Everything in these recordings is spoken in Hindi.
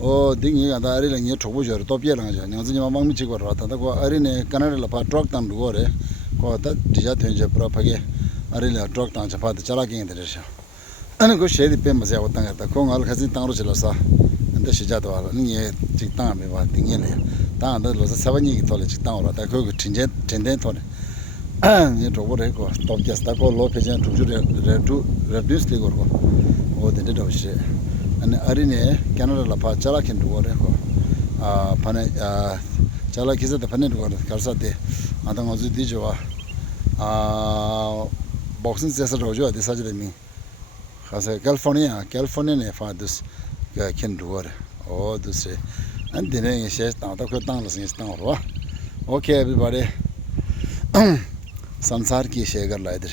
o dingi anda ari la nge thobu jor topye la ja nyang zi ma mang mi chi ko ra ta ko ari ne kanada la pa truck tam go re ko ta dija thön je pro phage ari la truck tam cha pa ta chala king de sha an ko she di pe ma ja wa ta ta ko ngal khazi tang ro chela sa ande shi ja to ala ni chi ta me ba dingi ne ta anda lo sa ba ni ki to le chi ta ra ta ko tinje tenden to ne ni thobu re ko top jas ta ko lo pe jan tu ju re reduce le go o de do she and arine Canada la pa chala kin do re ko pane chala kiza de pane do karsa de adang ozu di jo boxing se sa rojo de sa de mi khasa California ne fa dus kin do re o dus and dine she ta ko tang la sin sta ro okay everybody संसार की शेगर लाइदर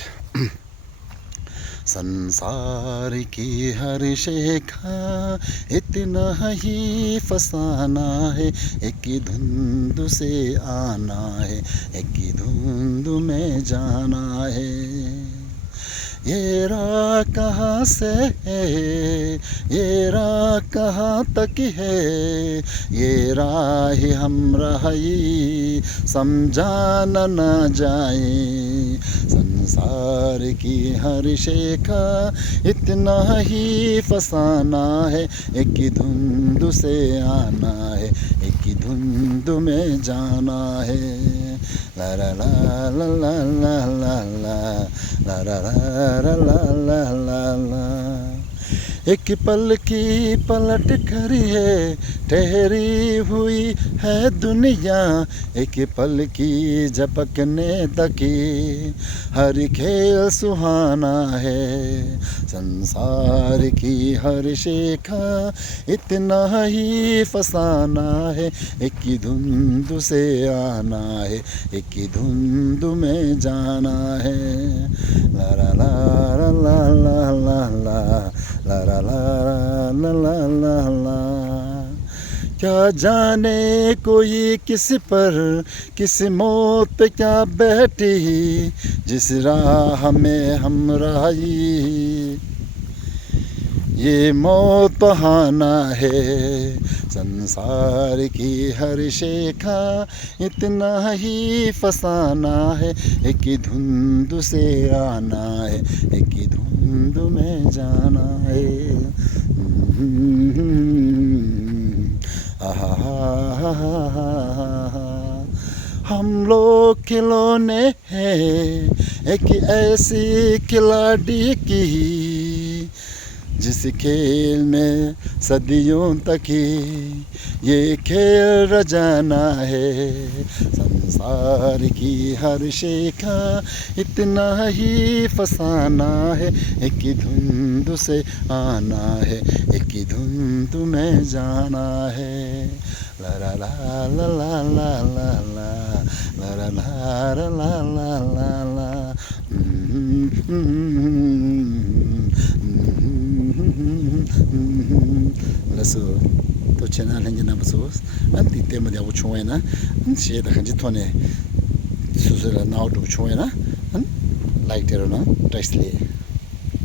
संसार की हर शेखा इतना ही फसाना है एक ही धुंध से आना है एक ही धुंध में जाना है ये राह कहाँ से है ये राह कहाँ तक है ये राह हम राही समझाना ना जाए संसार की हर शेखा इतना ही फसाना है एक ही धुंध से आना है एक ही धुंध में जाना है ला ला ला ला ला ला ला ला ला ला ला ला ला ला एक पल की पलट कर है ठहरी हुई है दुनिया एक पल की झपकने तकी हर खेल सुहाना है संसार की हर शेखा इतना ही फसाना है एक ही धुंध से आना है एक ही धुंध में जाना है ला ला ला ला ला ला ला ला ला ला ला ला ला ला क्या जाने कोई किस पर किस मौत पे क्या बैठी जिस राह में हम राही ये मौत बहाना है संसार की हर शेखा इतना ही फसाना है एक ही धुंध से आना है एक ही धुंध में जाना है हम लोग खिलौने हैं एक ऐसी खिलाड़ी की जिस खेल में सदियों तक ही ये खेल रजाना है संसार की हर शेखा इतना ही फसाना है एक ही धुंध से आना है एक ही धुंध में जाना है ला ला ला ला ला ला ला ला ला ला ला ला ला ला so to chena lenje na so an ti tema dia ucho na an che da kan ji thone su su la na do ucho na an like there na nicely